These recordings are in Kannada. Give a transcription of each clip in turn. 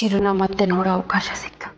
ಚಿರುನ ಮತ್ತೆ ನೋಡೋ ಅವಕಾಶ ಸಿಕ್ತು.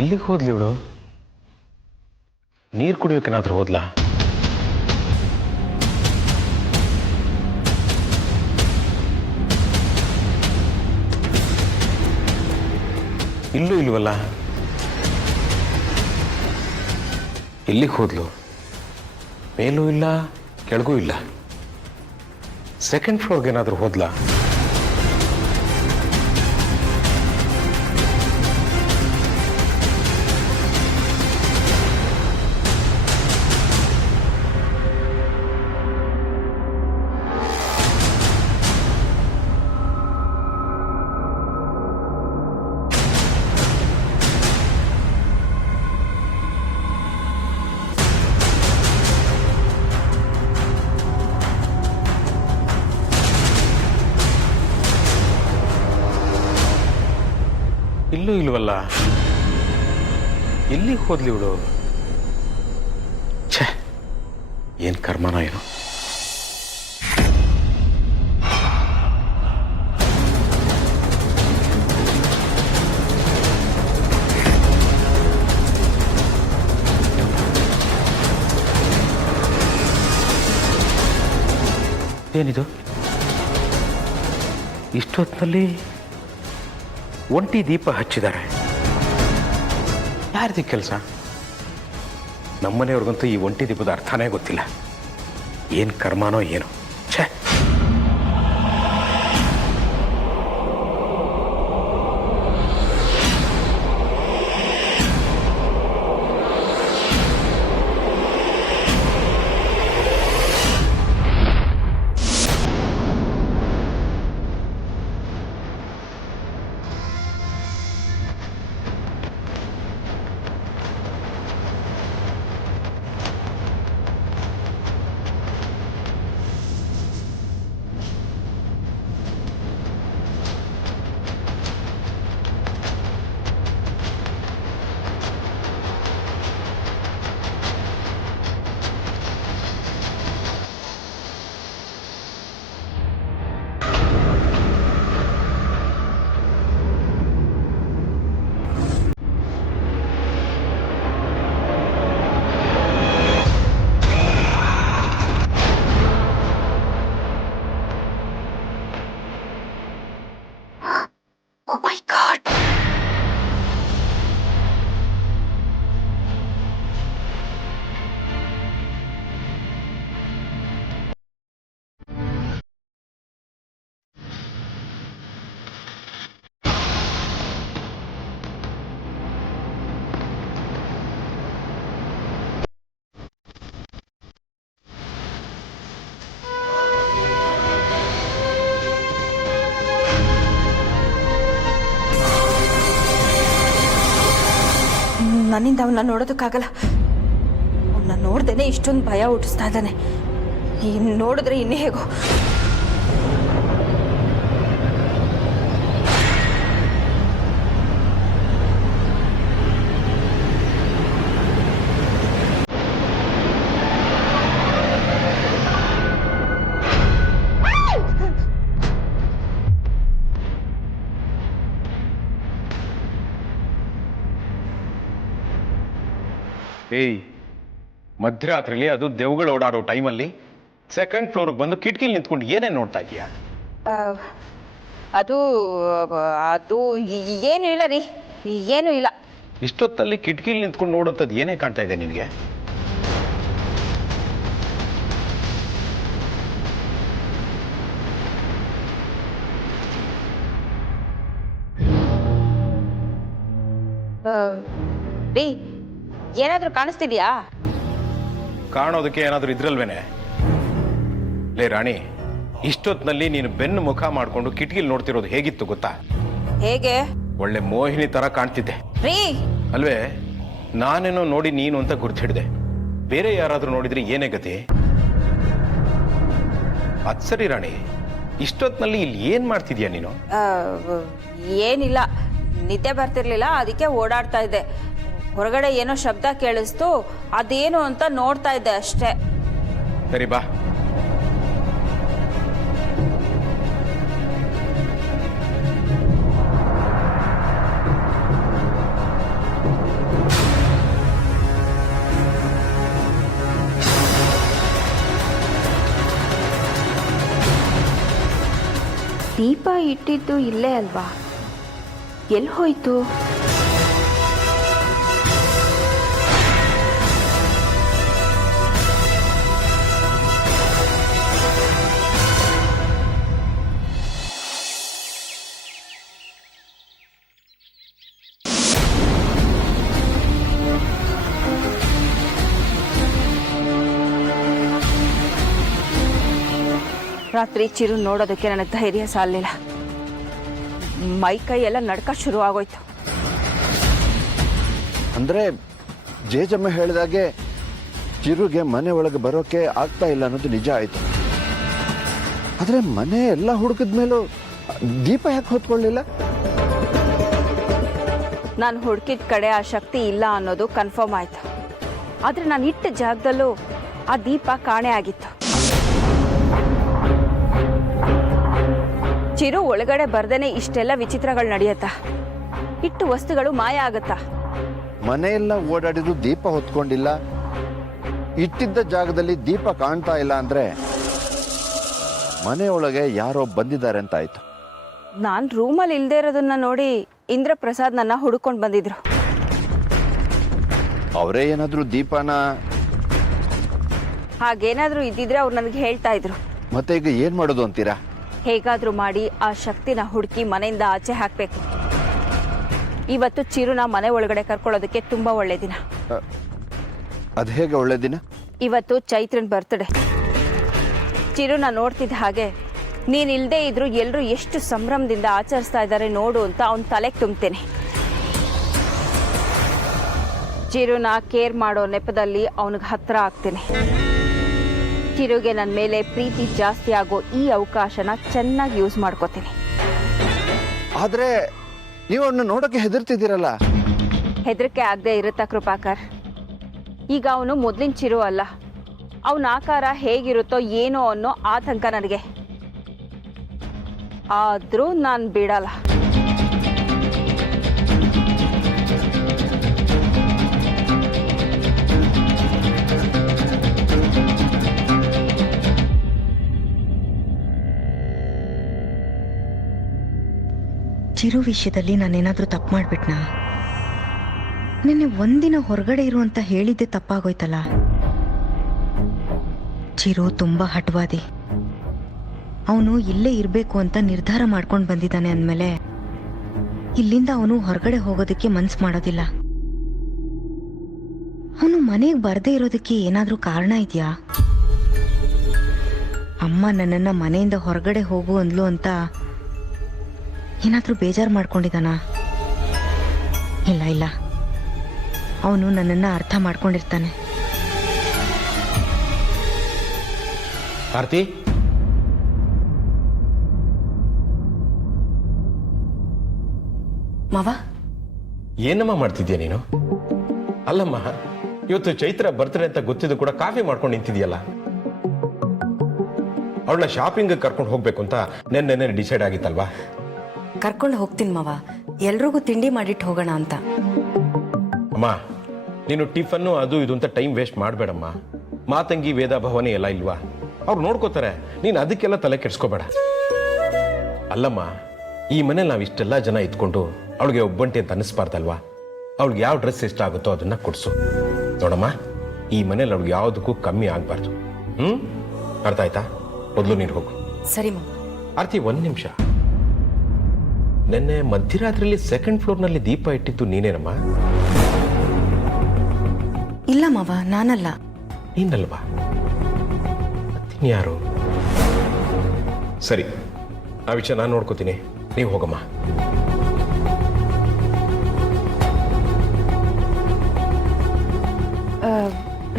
ಎಲ್ಲಿಗೆ ಹೋದ್ಲಿ ಇವಳು? ನೀರು ಕುಡಿಯೋಕೇನಾದ್ರೂ ಹೋದ್ಲಾ? ಇಲ್ಲೂ ಇಲ್ವಲ್ಲ. ಎಲ್ಲಿಗೆ ಹೋದ್ಲು? ಮೇಲೂ ಇಲ್ಲ, ಕೆಳಗೂ ಇಲ್ಲ. ಸೆಕೆಂಡ್ ಫ್ಲೋರ್ಗೆ ಏನಾದರೂ ಹೋದ್ಲಾ? ಇಲ್ಲೂ ಇಲ್ವಲ್ಲ. ಎಲ್ಲಿಗೆ ಹೋದ್ಲಿ ಇವಳು? ಛೇ, ಏನ್ ಕರ್ಮನ ಏನು. ಏನಿದು? ಇಷ್ಟೊತ್ತಿನಲ್ಲಿ ಒಂಟಿ ದೀಪ ಹಚ್ಚಿದ್ದಾರೆ. ಯಾರ್ದು ಕೆಲಸ? ನಮ್ಮನೆಯವ್ರಿಗಂತೂ ಈ ಒಂಟಿ ದೀಪದ ಅರ್ಥನೇ ಗೊತ್ತಿಲ್ಲ. ಏನು ಕರ್ಮನೋ ಏನೋ. ಛೇ, Oh my God. ನನ್ನಿಂದ ಅವನ್ನ ನೋಡೋದಕ್ಕಾಗಲ್ಲ. ಅವನ್ನ ನೋಡ್ದೇನೆ ಇಷ್ಟೊಂದು ಭಯ ಹುಟ್ಟಿಸ್ತಾ ಇದ್ದಾನೆ. ನೋಡಿದ್ರೆ ಇನ್ನೇ ಹೇಗೋ. ಏಯ್, ಮಧ್ಯರಾತ್ರಿಲಿ ಅದು ದೆವ್ಗಳು ಓಡಾಡೋ ಟೈಮಲ್ಲಿ ಸೆಕೆಂಡ್ ಫ್ಲೋರ್ಗೆ ಬಂದು ಕಿಟಕಿಲಿ ನಿಂತ್ಕೊಂಡು ಏನೇನು ನೋಡ್ತಾ ಇದೀಯಾ? ಅದು ಅದು ಏನು ಇಲ್ಲ ರೀ, ಏನು ಇಲ್ಲ. ಇಷ್ಟೊತ್ತಲ್ಲಿ ಕಿಟಕಿಲಿ ನಿಂತ್ಕೊಂಡು ನೋಡೋಂಥದ್ದು ಏನೇ ಕಾಣ್ತಾ ಇದೆ ನಿನಗೆ? ರೀ, ಏನಾದರೂ ಕಾಣಿಸ್ತಿದ್ಯಾ? ಕಾಣೋದಕ್ಕೆ ಏನಾದರೂ ಇದ್ರಲ್ವೇನೆ? ಲೇ ರಾಣಿ, ಇಷ್ಟೊತ್ತಿನಲ್ಲಿ ನೀನು ಬೆನ್ನು ಮುಖ ಮಾಡಿಕೊಂಡು ಕಿಟಕಿಲಿ ನೋಡ್ತಿರೋದು ಹೇಗಿತ್ತು ಗೊತ್ತಾ? ಹೇಗೆ? ಒಳ್ಳೆ ಮೋಹಿನಿ ತರ ಕಾಣ್ತಿದ್ದೆ. ರೀ ಅಲ್ವೇ ನಾನೇನೋ ನೋಡಿ ನೀನು ಅಂತ ಗುರ್ತಿಡ್ದೆ, ಬೇರೆ ಯಾರಾದ್ರೂ ನೋಡಿದ್ರೆ ಏನೇ ಗತಿ? ಅದ್ ಸರಿ ರಾಣಿ, ಇಷ್ಟೊತ್ತಿನಲ್ಲಿ ಇಲ್ಲಿ ಏನ್ ಮಾಡ್ತಿದ್ಯಾ ನೀನು? ಏನಿಲ್ಲ, ನಿದ್ದೆ ಬರ್ತಿರ್ಲಿಲ್ಲ, ಅದಕ್ಕೆ ಓಡಾಡ್ತಾ ಇದ್ದೆ. ಹೊರಗಡೆ ಏನೋ ಶಬ್ದ ಕೇಳಿಸ್ತು, ಅದೇನು ಅಂತ ನೋಡ್ತಾ ಇದ್ದೆ ಅಷ್ಟೇ. ಸರಿ ಬಾ. ದೀಪ ಇಟ್ಟಿದ್ದು ಇಲ್ಲೇ ಅಲ್ವಾ? ಎಲ್ಲಿ ಹೋಯ್ತು? ರಾತ್ರಿ ಚಿರು ನೋಡೋದಕ್ಕೆ ನನಗೆ ಧೈರ್ಯ ಸಾಲಿಲ್ಲ. ಮೈ ಕೈ ಎಲ್ಲ ನಡ್ಕ ಶುರು ಆಗೋಯ್ತು. ಅಂದರೆ ಜೇಜಮ್ಮ ಹೇಳಿದಾಗೆ ಚಿರುಗೆ ಮನೆ ಒಳಗೆ ಬರೋಕೆ ಆಗ್ತಾ ಇಲ್ಲ ಅನ್ನೋದು ನಿಜ ಆಯಿತು. ಆದರೆ ಮನೆ ಎಲ್ಲ ಹುಡುಕಿದ ಮೇಲೂ ದೀಪ ಯಾಕೆ ಹೊತ್ಕೊಳ್ಳಿಲ್ಲ? ನಾನು ಹುಡುಕಿದ ಕಡೆ ಆ ಶಕ್ತಿ ಇಲ್ಲ ಅನ್ನೋದು ಕನ್ಫರ್ಮ್ ಆಯ್ತು. ಆದರೆ ನಾನು ಇಟ್ಟ ಜಾಗದಲ್ಲೂ ಆ ದೀಪ ಕಾಣೆ ಆಗಿತ್ತು. ಚಿರು ಒಳಗಡೆ ಬರ್ದೇನೆ ಇಷ್ಟೆಲ್ಲ ವಿಚಿತ್ರಗಳು ನಡೆಯತ್ತಾ? ಇಟ್ಟು ವಸ್ತುಗಳು ಮಾಯ ಆಗತ್ತಾ? ಮನೆಯೆಲ್ಲ ಓಡಾಡಿದ್ರು ದೀಪ ಹೊತ್ಕೊಂಡಿಲ್ಲ, ಇಟ್ಟಿದ್ದ ಜಾಗದಲ್ಲಿ ದೀಪ ಕಾಣ್ತಾ ಇಲ್ಲ ಅಂದರೆ ಮನೆಯೊಳಗೆ ಯಾರೋ ಬಂದಿದ್ದಾರೆ ಅಂತ ಆಯ್ತು. ನಾನು ರೂಮಲ್ಲಿ ಇಲ್ಲದೆ ಇರೋದನ್ನ ನೋಡಿ ಇಂದ್ರಪ್ರಸಾದ್ ನನ್ನ ಹುಡುಕೊಂಡು ಬಂದಿದ್ರು. ಅವರೇ ಏನಾದರೂ ದೀಪನ ಹಾಗೇನಾದರೂ ಇದ್ದಿದ್ರೆ ಅವ್ರು ನನಗೆ ಹೇಳ್ತಾ ಇದ್ರು. ಮತ್ತೆ ಈಗ ಏನು ಮಾಡೋದು ಅಂತೀರಾ? ಹೇಗಾದ್ರೂ ಮಾಡಿ ಆ ಶಕ್ತಿನ ಹುಡುಕಿ ಮನೆಯಿಂದ ಆಚೆ ಹಾಕಬೇಕು. ಇವತ್ತು ಚಿರುನ ಮನೆ ಒಳಗಡೆ ಕರ್ಕೊಳ್ಳೋದಕ್ಕೆ ತುಂಬಾ ಒಳ್ಳೆ ದಿನ. ಅದು ಹೇಗೆ ಒಳ್ಳೆ ದಿನ? ಇವತ್ತು ಚೈತ್ರನ್ ಬರ್ತ್ಡೇ. ಚಿರುನ ನೋಡ್ತಿದ್ದ ಹಾಗೆ ನೀನಿಲ್ದೇ ಇದ್ರು ಎಲ್ಲರೂ ಎಷ್ಟು ಸಂಭ್ರಮದಿಂದ ಆಚರಿಸ್ತಾ ಇದ್ದಾರೆ ನೋಡು ಅಂತ ಅವನ ತಲೆಗೆ ತುಂಬ್ತೇನೆ. ಚಿರುನ ಕೇರ್ ಮಾಡೋ ನೆಪದಲ್ಲಿ ಅವನಿಗೆ ಹತ್ರ ಆಗ್ತೇನೆ. ಚಿರುಗೆ ನನ್ನ ಮೇಲೆ ಪ್ರೀತಿ ಜಾಸ್ತಿ ಆಗೋ ಈ ಅವಕಾಶನ ಚೆನ್ನಾಗಿ ಯೂಸ್ ಮಾಡ್ಕೋತೀನಿ. ಆದರೆ ನೀವು ಅವನ್ನ ನೋಡೋಕೆ ಹೆದರ್ತಿದ್ದೀರಲ್ಲ? ಹೆದರಿಕೆ ಆಗದೆ ಇರುತ್ತಾ ಕೃಪಾಕರ್? ಈಗ ಅವನು ಮೊದಲಿನ ಚಿರು ಅಲ್ಲ. ಅವನ ಆಕಾರ ಹೇಗಿರುತ್ತೋ ಏನೋ ಅನ್ನೋ ಆತಂಕ ನನಗೆ. ಆದರೂ ನಾನು ಬಿಡಲ್ಲ. ಚಿರು ವಿಷಯದಲ್ಲಿ ನಾನೇನಾದರೂ ತಪ್ಪು ಮಾಡಿಬಿಟ್ನಾ? ನಿನ್ನೆ ಒಂದಿನ ಹೊರಗಡೆ ಇರು ಅಂತ ಹೇಳಿದ್ದೆ ತಪ್ಪಾಗೋಯ್ತಲ್ಲ. ಚಿರು ತುಂಬ ಹಠವಾದಿ. ಅವನು ಇಲ್ಲೇ ಇರಬೇಕು ಅಂತ ನಿರ್ಧಾರ ಮಾಡ್ಕೊಂಡು ಬಂದಿದ್ದಾನೆ ಅಂದಮೇಲೆ ಇಲ್ಲಿಂದ ಅವನು ಹೊರಗಡೆ ಹೋಗೋದಕ್ಕೆ ಮನ್ಸು ಮಾಡೋದಿಲ್ಲ. ಅವನು ಮನೆಗೆ ಬರದೇ ಇರೋದಕ್ಕೆ ಏನಾದರೂ ಕಾರಣ ಇದೆಯಾ? ಅಮ್ಮ ನನ್ನನ್ನು ಮನೆಯಿಂದ ಹೊರಗಡೆ ಹೋಗು ಅಂದ್ಲು ಅಂತ ಏನಾದರೂ ಬೇಜಾರು ಮಾಡ್ಕೊಂಡಿದ್ದಾನ? ಇಲ್ಲ ಇಲ್ಲ, ಅವನು ನನ್ನನ್ನು ಅರ್ಥ ಮಾಡ್ಕೊಂಡಿರ್ತಾನೆ. ಆರ್ತಿ, ಮಾವ ಏನಮ್ಮ ಮಾಡ್ತಿದ್ಯಾ ನೀನು? ಅಲ್ಲಮ್ಮ, ಇವತ್ತು ಚೈತ್ರ ಬರ್ತಾರೆ ಅಂತ ಗೊತ್ತಿದ್ದು ಕೂಡ ಕಾಫಿ ಮಾಡ್ಕೊಂಡು ನಿಂತಿದ್ಯಲ್ಲ. ಅವಳನ್ನ ಶಾಪಿಂಗ್ ಕರ್ಕೊಂಡು ಹೋಗ್ಬೇಕು ಅಂತ ನೆನ್ನೆ ಡಿಸೈಡ್ ಆಗಿತ್ತಲ್ವಾ? ಕರ್ಕೊಂಡು ಹೋಗ್ತೀನಿ ಮಾವ, ಎಲ್ರಿಗೂ ತಿಂಡಿ ಮಾಡಿಟ್ಟು ಹೋಗೋಣ ಅಂತ. ಅಮ್ಮ, ನೀನು ಟಿಫನ್ನು ಅದು ಇದು ಅಂತ ಟೈಮ್ ವೇಸ್ಟ್ ಮಾಡಬೇಡಮ್ಮ. ಮಾತಂಗಿ ವೇದ ಭವನಿ ಎಲ್ಲ ಇಲ್ವಾ? ಅವ್ರು ನೋಡ್ಕೋತಾರೆ, ನೀನು ಅದಕ್ಕೆಲ್ಲ ತಲೆ ಕೆಡ್ಸ್ಕೋಬೇಡ. ಅಲ್ಲಮ್ಮ, ಈ ಮನೇಲಿ ನಾವು ಇಷ್ಟೆಲ್ಲ ಜನ ಇದ್ಕೊಂಡು ಅವಳಿಗೆ ಒಬ್ಬಂಟಿ ಅಂತ ಅನಿಸ್ಬಾರ್ದಲ್ವಾ? ಅವಳಿಗೆ ಯಾವ ಡ್ರೆಸ್ ಇಷ್ಟ ಆಗುತ್ತೋ ಅದನ್ನ ಕೊಡ್ಸು. ನೋಡಮ್ಮ, ಈ ಮನೇಲಿ ಅವಳಿಗೆ ಯಾವುದಕ್ಕೂ ಕಮ್ಮಿ ಆಗಬಾರ್ದು. ಅರ್ಥ ಆಯ್ತಾ? ಮೊದಲು ನೀನು ಹೋಗು. ಸರಿ ಮಾವ. ಆರ್ತಿ, ಒಂದು ನಿಮಿಷ. ನೆನ್ನೆ ಮಧ್ಯರಾತ್ರಿಯಲ್ಲಿ ಸೆಕೆಂಡ್ ಫ್ಲೋರ್ನಲ್ಲಿ ದೀಪ ಇಟ್ಟಿದ್ದು ನೀನೇನಮ್ಮ? ಇಲ್ಲ ಮಾವ, ನಾನಲ್ಲ. ನೀನಲ್ವಾ? ಯಾರು? ಸರಿ, ಆ ವಿಷಯ ನಾನು ನೋಡ್ಕೋತೀನಿ, ನೀವು ಹೋಗಮ್ಮ.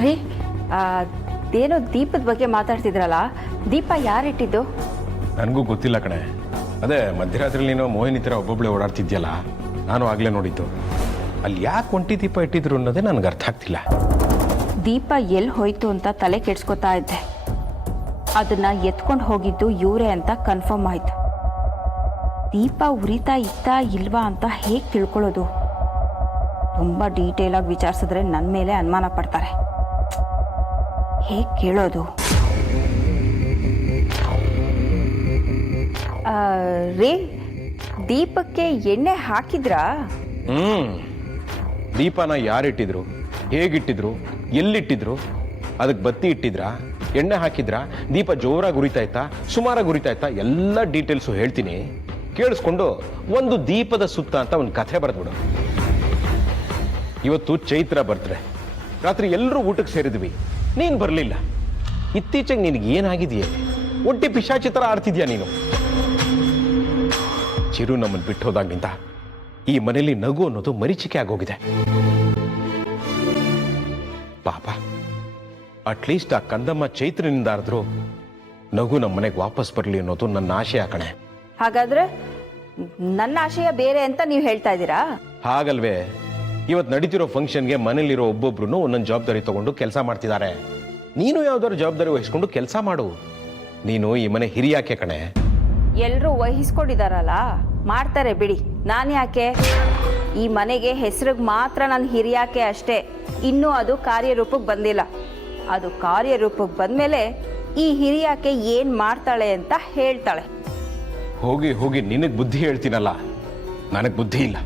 ರೀ ಏನೋ ದೀಪದ ಬಗ್ಗೆ ಮಾತಾಡ್ತಿದ್ರಲ್ಲ, ದೀಪ ಯಾರಿಟ್ಟಿದ್ದು? ನನಗೂ ಗೊತ್ತಿಲ್ಲ ಕಣೆ. ಅದೇ ಮಧ್ಯರಾತ್ರಿ ನೀನು ಮೋಹಿನಿ ಥರ ಒಬ್ಬೊಬ್ಬಳೆ ಓಡಾಡ್ತಿದ್ಯಲ್ಲ, ನಾನು ಆಗಲೇ ನೋಡಿದ್ದು. ಅಲ್ಲಿ ಯಾಕೆ ಒಂಟಿ ದೀಪ ಇಟ್ಟಿದ್ರು ಅನ್ನೋದೇ ನನಗೆ ಅರ್ಥ ಆಗ್ತಿಲ್ಲ. ದೀಪ ಎಲ್ಲಿ ಹೋಯ್ತು ಅಂತ ತಲೆ ಕೆಡ್ಸ್ಕೊತಾ ಇದ್ದೆ. ಅದನ್ನ ಎತ್ಕೊಂಡು ಹೋಗಿದ್ದು ಇವರೇ ಅಂತ ಕನ್ಫರ್ಮ್ ಆಯ್ತು. ದೀಪ ಉರಿತಾ ಇತ್ತಾ ಇಲ್ವಾ ಅಂತ ಹೇಗೆ ತಿಳ್ಕೊಳ್ಳೋದು? ತುಂಬ ಡೀಟೇಲ್ ಆಗಿ ವಿಚಾರಿಸಿದ್ರೆ ನನ್ನ ಮೇಲೆ ಅನುಮಾನ ಪಡ್ತಾರೆ. ಹೇಗೆ ಕೇಳೋದು? ರೇ, ದೀಪಕ್ಕೆ ಎಣ್ಣೆ ಹಾಕಿದ್ರಾ? ದೀಪನ ಯಾರಿಟ್ಟಿದ್ರು, ಹೇಗಿಟ್ಟಿದ್ರು, ಎಲ್ಲಿಟ್ಟಿದ್ರು, ಅದಕ್ಕೆ ಬತ್ತಿ ಇಟ್ಟಿದ್ರಾ, ಎಣ್ಣೆ ಹಾಕಿದ್ರಾ, ದೀಪ ಜೋರಾಗಿ ಉರಿತಾಯ್ತಾ, ಸುಮಾರಾಗಿ ಉರಿತಾಯ್ತಾ, ಎಲ್ಲ ಡೀಟೇಲ್ಸು ಹೇಳ್ತೀನಿ. ಕೇಳಿಸ್ಕೊಂಡು ಒಂದು ದೀಪದ ಸುತ್ತ ಅಂತ ಒಂದು ಕಥೆ ಬರೆದ್ಬಿಡು. ಇವತ್ತು ಚೈತ್ರ ಬರ್ತ್ರೆ, ರಾತ್ರಿ ಎಲ್ಲರೂ ಊಟಕ್ಕೆ ಸೇರಿದ್ವಿ, ನೀನು ಬರಲಿಲ್ಲ. ಇತ್ತೀಚೆಗೆ ನಿನಗೆ ಏನಾಗಿದೆಯೇ? ಒಟ್ಟಿ ಪಿಶಾಚಿ ಥರ ಆಡ್ತಿದ್ಯಾ ನೀನು. ಚಿರು ನಮ್ಮನ್ನು ಬಿಟ್ಟು ಹೋದಾಗಿಂದ ಈ ಮನೆಯಲ್ಲಿ ನಗು ಅನ್ನೋದು ಮರೀಚಿಕೆ ಆಗೋಗಿದೆ. ಪಾಪ, ಅಟ್ಲೀಸ್ಟ್ ಆ ಕಂದಮ್ಮ ಚೈತ್ರನಿಂದ ಆದ್ರೂ ನಗು ನಮ್ಮ ಮನೆಗೆ ವಾಪಸ್ ಬರಲಿ ಅನ್ನೋದು ನನ್ನ ಆಶಯ ಕಣೆ. ಹಾಗಾದ್ರೆ ನನ್ನ ಆಶಯ ಬೇರೆ ಅಂತ ನೀವು ಹೇಳ್ತಾ ಇದ್ದೀರಾ? ಹಾಗಲ್ವೇ, ಇವತ್ತು ನಡೀತಿರೋ ಫಂಕ್ಷನ್ಗೆ ಮನೇಲಿರೋ ಒಬ್ಬೊಬ್ರು ಒಂದೊಂದು ಜವಾಬ್ದಾರಿ ತಗೊಂಡು ಕೆಲಸ ಮಾಡ್ತಿದ್ದಾರೆ. ನೀನು ಯಾವ್ದಾದ್ರು ಜವಾಬ್ದಾರಿ ವಹಿಸ್ಕೊಂಡು ಕೆಲಸ ಮಾಡು. ನೀನು ಈ ಮನೆ ಹಿರಿಯಾಕೆ ಕಣೆ. ಎಲ್ಲರೂ ವಹಿಸ್ಕೊಂಡಿದಾರಲ್ಲ, ಮಾಡ್ತಾರೆ ಬಿಡಿ. ನಾನು ಯಾಕೆ? ಈ ಮನೆಗೆ ಹೆಸರಿಗೆ ಮಾತ್ರ ನಾನು ಹಿರಿಯಾಕೆ ಅಷ್ಟೇ. ಇನ್ನೂ ಅದು ಕಾರ್ಯರೂಪಕ್ಕೆ ಬಂದಿಲ್ಲ. ಅದು ಕಾರ್ಯರೂಪಕ್ಕೆ ಬಂದಮೇಲೆ ಈ ಹಿರಿಯಾಕೆ ಏನು ಮಾಡ್ತಾಳೆ ಅಂತ ಹೇಳ್ತಾಳೆ. ಹೋಗಿ ಹೋಗಿ ನಿನಗೆ ಬುದ್ಧಿ ಹೇಳ್ತೀನಲ್ಲ, ನನಗೆ ಬುದ್ಧಿ ಇಲ್ಲ.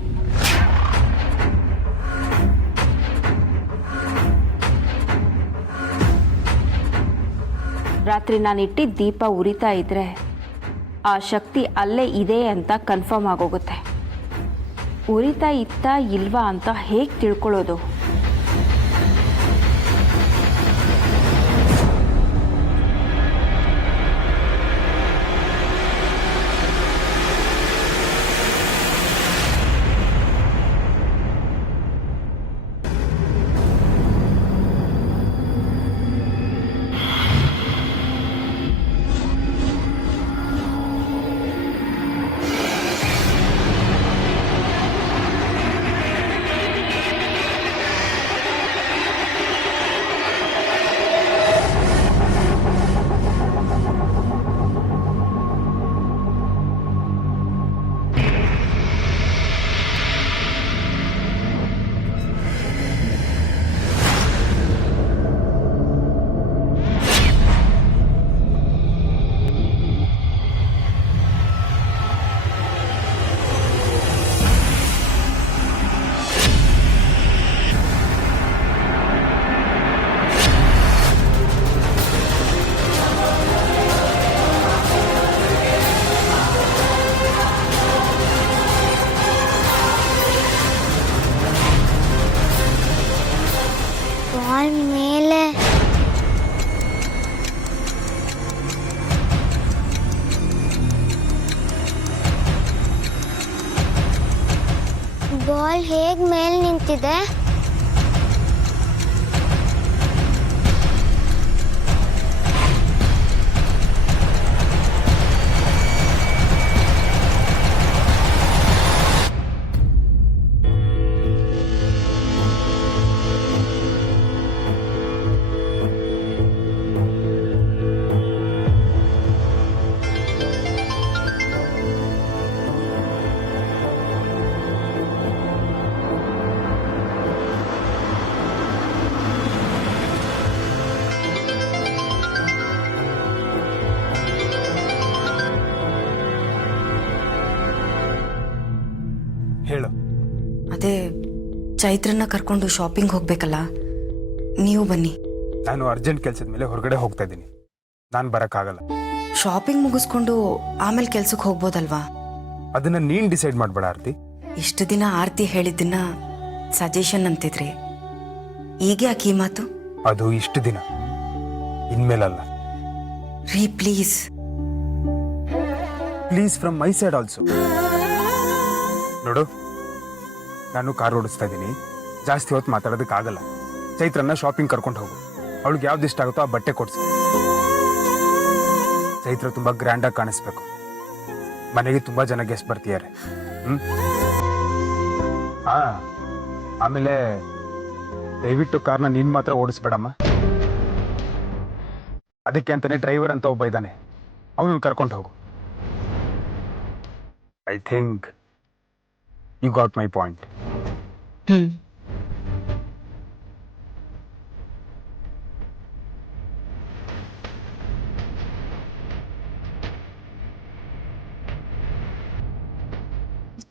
ರಾತ್ರಿ ನಾನು ಇಟ್ಟಿದ್ದ ದೀಪ ಉರಿತಾ ಇದ್ರೆ ಆ ಶಕ್ತಿ ಅಲ್ಲೇ ಇದೆ ಅಂತ ಕನ್ಫರ್ಮ್ ಆಗೋಗುತ್ತೆ. ಉರಿತಾ ಇತ್ತಾ ಇಲ್ವಾ ಅಂತ ಹೇಗೆ ತಿಳ್ಕೊಳ್ಳೋದು? ಮೇಲೆ ಬಾಲ್ ಹೇಗ್ ಮೇಲೆ ನಿಂತಿದೆ? ಹೇಳು. ಅದೇ ಚೈತ್ರನ್ನ ಕರ್ಕೊಂಡು ಶಾಪಿಂಗ್ ಹೋಗ್ಬೇಕಲ್ಲ, ನೀವು ಬನ್ನಿ. ನಾನು ಅರ್ಜೆಂಟ್ ಕೆಲಸದ ಮೇಲೆ ಹೊರಗಡೆ ಹೋಗ್ತಾ ಇದ್ದೀನಿ, ನಾನು ಬರೋಕ್ಕಾಗಲ್ಲ. ಶಾಪಿಂಗ್ ಮುಗಿಸ್ಕೊಂಡು ಆಮೇಲೆ ಕೆಲ್ಸಕ್ಕೆ ಹೋಗ್ಬೋದಲ್ವಾ? ಅದನ್ನ ನೀನ್ ಡಿಸೈಡ್ ಮಾಡ್ಬೇಡ ಆರ್ತಿ. ಇಷ್ಟು ದಿನ ಆರ್ತಿ ಹೇಳಿದ್ದನ್ನ ಸಜೆಷನ್ ಅಂತಿದ್ರಿ, ಈಗ ಯಾಕೆ ಈ ಮಾತು? ಅದು ಇಷ್ಟು ದಿನ, ಇನ್ಮೇಲಲ್ಲ. ರೀ please. Please from my side also. ನೋಡು, ನಾನು ಕಾರ್ ಓಡಿಸ್ತಾ ಇದ್ದೀನಿ, ಜಾಸ್ತಿ ಹೊತ್ತು ಮಾತಾಡೋದಕ್ಕಾಗಲ್ಲ. ಚೈತ್ರನ್ನ ಶಾಪಿಂಗ್ ಕರ್ಕೊಂಡು ಹೋಗು. ಅವಳಿಗೆ ಯಾವ್ದು ಇಷ್ಟ ಆಗುತ್ತೋ ಆ ಬಟ್ಟೆ ಕೊಡ್ಸಿ. ಚೈತ್ರ ತುಂಬ ಗ್ರ್ಯಾಂಡಾಗಿ ಕಾಣಿಸ್ಬೇಕು. ಮನೆಗೆ ತುಂಬ ಜನ ಗೆಸ್ಟ್ ಬರ್ತಿದ್ದಾರೆ. ಆಮೇಲೆ ದಯವಿಟ್ಟು ಕಾರ್ನ ನೀನು ಮಾತ್ರ ಓಡಿಸ್ಬೇಡಮ್ಮ. ಅದಕ್ಕೆ ಅಂತಾನೆ ಡ್ರೈವರ್ ಅಂತ ಒಬ್ಬ ಇದ್ದಾನೆ, ಅವನು ಕರ್ಕೊಂಡು ಹೋಗು. I think you got my point.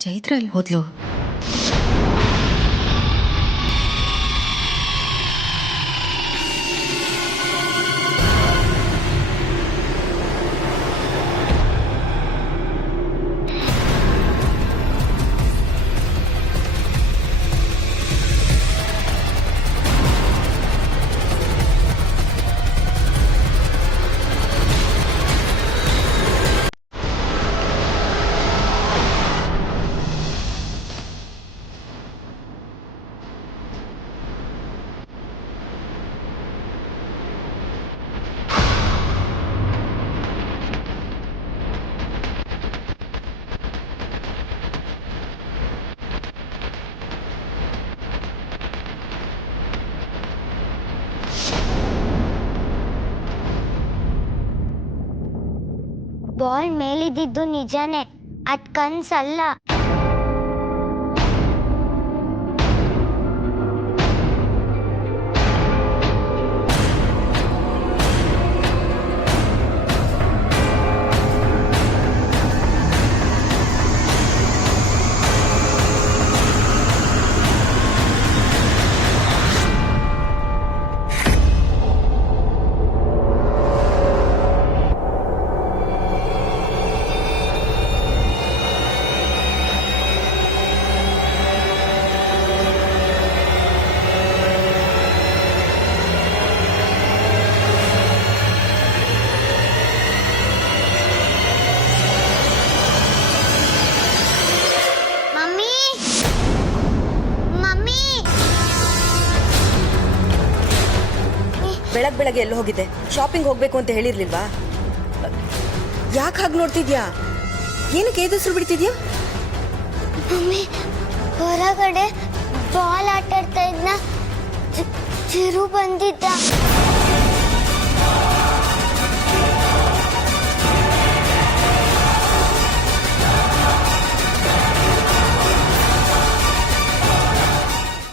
Chaitra ಎಲ್ಲಿ ಹೋದ್ಲು? ಬಾಲ್ ಮೇಲಿದ್ದಿದ್ದು ನಿಜಾನೇ, ಅದ್ ಕನ್ಸಲ್ಲ. ಮಮ್ಮಿ, ಮಮ್ಮಿ, ಬೆಳಗ್ಗೆ ಎಲ್ಲಿ ಹೋಗಿದ್ದೆ? ಶಾಪಿಂಗ್ ಹೋಗ್ಬೇಕು ಅಂತ ಹೇಳಿರ್ಲಿಲ್ವಾ? ಯಾಕೆ ಹಾಗೆ ನೋಡ್ತಿದ್ಯಾ? ಏನಕ್ಕೆ ಎದುರಿಸ್ರು ಬಿಡ್ತಿದ್ಯಾ? ಮಮ್ಮಿ, ಹೊರಗಡೆ ಬಾಲ್ ಆಟಾಡ್ತಾ ಇದ್ನ, ಚಿರು ಬಂದಿದ್ದ.